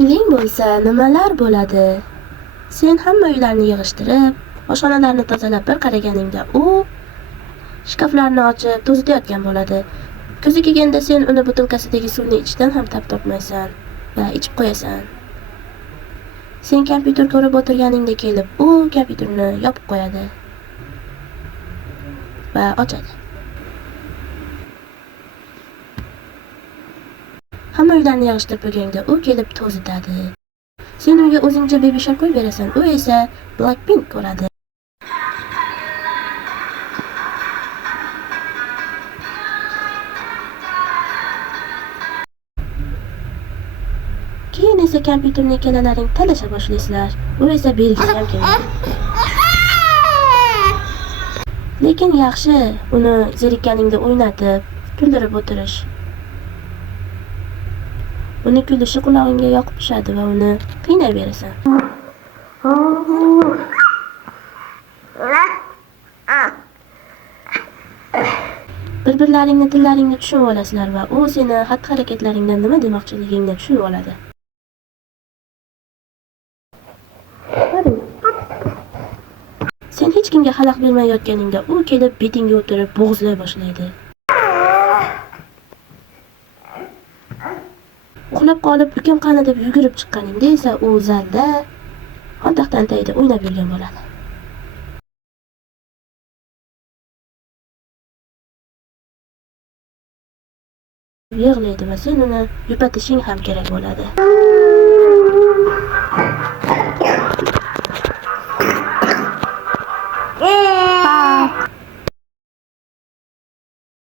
Singling bo'lsa nimalar bo'ladi? Sen hamma uylarni yig'ishtirib, oshxonalarni tozalab bir qaraganingda u shkaflarni ochib to'zitayotgan bo'ladi. Ko'zi kelganda sen uni butilkasidagi suvni ichishdan ham tap tortmaysan va ichib qo'yasan. Sen kompyuter ko'rib o'tirganingda kelib, u kompyuterni yopib qo'yadi va ochadi. Hamma uylarni yig'ishtirib bo'lganda u kelib to'zitadi. Sen unga o'zingcha Baby Shark qo'yib berasan, u esa Blackpink ko'radi. Keyin esa kompyuterni ikkalalaring talasha boshlaysizlar. U esa beriga ham keladi. Lekin yaxshi uni zerikkaningda o'ynatib, kuldirib o'tirish. Uni kulishi qulog'ingga yoqib tushadi va uni qiynayverasan. Bir-birlaringni tillaringni tushunib olasizlar va u seni xatti-harakatlaringdan nima demoqchiligingni tushunib oladi. Sen hech kimga xalaq bermayotganingda u kelib betingga o'tirib bo'g'izlay boshlaydi. Uxlab qolib ukam qani deb yugurib chiqqaningda esa u zalda xontaxtantayda o'ynab yurgan bo'ladi. Yig'laydi va sen uni yupatishing ham kerak bo'ladi.